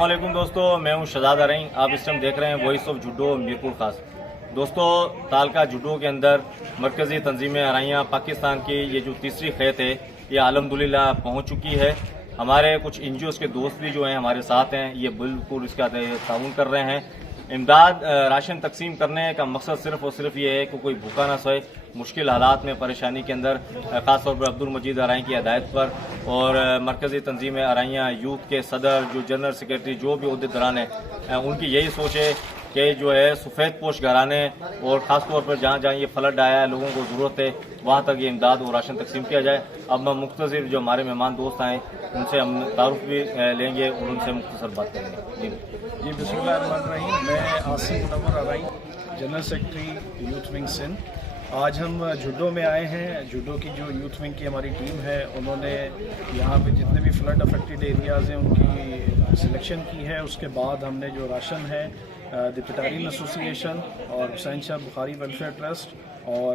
अस्सलाम वालेकुम दोस्तों, मैं हूं शहजाद अरई। आप इस टाइम देख रहे हैं वॉइस ऑफ जूडो मीरपुर खास। दोस्तों, तालका जूडो के अंदर मरकज़ी तंजीम अराइयाँ पाकिस्तान की ये जो तीसरी खैत है ये अल्हम्दुलिल्लाह पहुंच चुकी है। हमारे कुछ एनजीओ के दोस्त भी जो हैं हमारे साथ हैं, ये बिल्कुल इसका ताउन कर रहे हैं। इमदाद राशन तकसीम करने का मकसद सिर्फ और सिर्फ ये है कि कोई भूखा ना सोए। मुश्किल हालात में परेशानी के अंदर ख़ास तौर पर अब्दुल मजीद अराई की हदायत पर और मरकज़ी तंजीम अराइयाँ यूथ के सदर, जो जनरल सेक्रेटरी, जो भी अहदेदारान हैं, उनकी यही सोच है कि जो है सफ़ेद पोश घराने और ख़ास तौर पर जहाँ जहाँ ये फ्लड आया है, लोगों को ज़रूरत है, वहाँ तक ये इमदाद और राशन तकसीम किया जाए। अब मैं मुख्तसर जो हमारे मेहमान दोस्त आए उनसे हम तारुफ भी लेंगे और उनसे मुख्तसर बात करेंगे। जी बिस्मिल्लाहिर्रहमानिर्रहीम। मैं Asim Munawar Arain, general secretary youth wing Sindh. आज हम जूडो में आए हैं। जूडो की जो यूथ विंग की हमारी टीम है, उन्होंने यहाँ पे जितने भी फ्लड अफेक्टेड एरियाज़ हैं उनकी सिलेक्शन की है। उसके बाद हमने जो राशन है द पिटारीन एसोसिएशन और हुसैन शाह बुखारी वेलफेयर ट्रस्ट और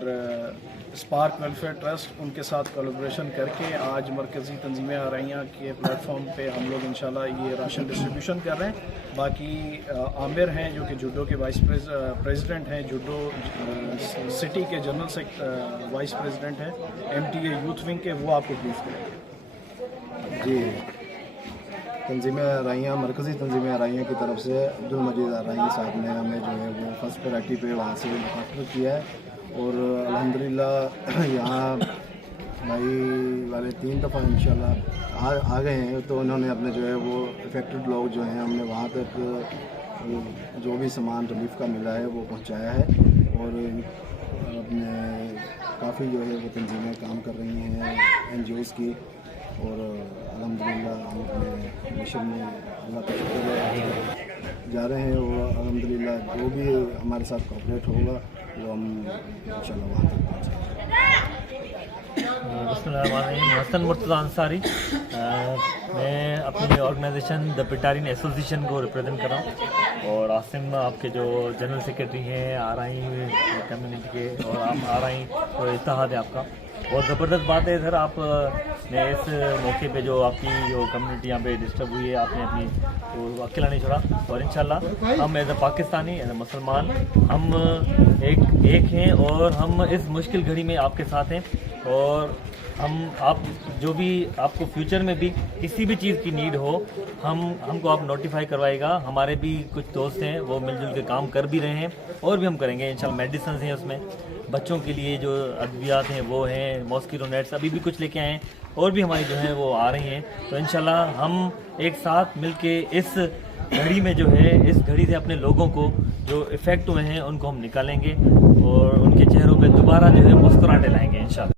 स्पार्क वेलफेयर ट्रस्ट, उनके साथ कोलैबोरेशन करके आज मरकज़ी तंजीम अराइयाँ के प्लेटफॉर्म पे हम लोग इंशाल्लाह ये राशन डिस्ट्रीब्यूशन कर रहे हैं। बाकी आमिर हैं जो कि जूडो के वाइस प्रेसिडेंट हैं, जूडो सिटी के जनरल वाइस प्रेसिडेंट हैं MTA यूथ विंग के, वो आपको ब्रीफ करेंगे। जी, तंजीम अराइयाँ, मरकज़ी तंजीम अराइयाँ की तरफ से अब्दुल मजीद अराई साहब ने हमें जो है वो फर्स्ट प्रायोरिटी पे वहाँ से मुखातब किया है और अल्हम्दुलिल्लाह यहाँ भाई वाले 3 दफ़ा इंशाल्लाह आ गए हैं। तो उन्होंने अपने जो है वो इफेक्टेड लोग जो हैं, हमने वहाँ तक जो भी सामान रिलीफ का मिला है वो पहुँचाया है और अपने काफ़ी जो है वो तंजीमें काम कर रही हैं NGOs की और अल्हम्दुलिल्लाह हम अपने मिशन में अल्लाह का शुक्र है जा रहे हैं और अल्हम्दुलिल्लाह जो भी हमारे साथ कोऑपरेट होगा वो हम इंशाल्लाह वहाँ तक पहुँचेंगे। बिस्मिल्लाहिर्रहमानिर्रहीम। हसन मुर्तज़ा अंसारी, मैं अपनी ऑर्गेनाइजेशन द पिटारीन एसोसिएशन को रिप्रेजेंट कर रहा हूँ और आसिम आपके जो जनरल सेक्रेटरी हैं आराई कम्युनिटी के और आप आराई और इत्तेहाद है आपका। बहुत ज़बरदस्त बात है सर, आप ने इस मौके पे जो आपकी जो कम्युनिटी यहाँ पे डिस्टर्ब हुई है, आपने अपनी तो अकेला नहीं छोड़ा और इंशाल्लाह हम as a Pakistani, as a मुसलमान, हम एक हैं और हम इस मुश्किल घड़ी में आपके साथ हैं और आप जो भी आपको फ्यूचर में भी किसी भी चीज़ की नीड हो हमको आप नोटिफाई करवाएगा। हमारे भी कुछ दोस्त हैं वो मिलजुल के काम कर भी रहे हैं और भी हम करेंगे इंशाल्लाह। मेडिसिन हैं उसमें, बच्चों के लिए जो अद्वियात हैं वो हैं, मॉस्किटो नेट्स अभी भी कुछ लेके आए हैं और भी हमारी जो है वो आ रही हैं। तो इंशाल्लाह हम एक साथ मिलके इस घड़ी में जो है, इस घड़ी से अपने लोगों को जो इफ़ेक्ट हुए हैं उनको हम निकालेंगे और उनके चेहरों पे दोबारा जो है मुस्कुराहटें लाएंगे इंशाल्लाह।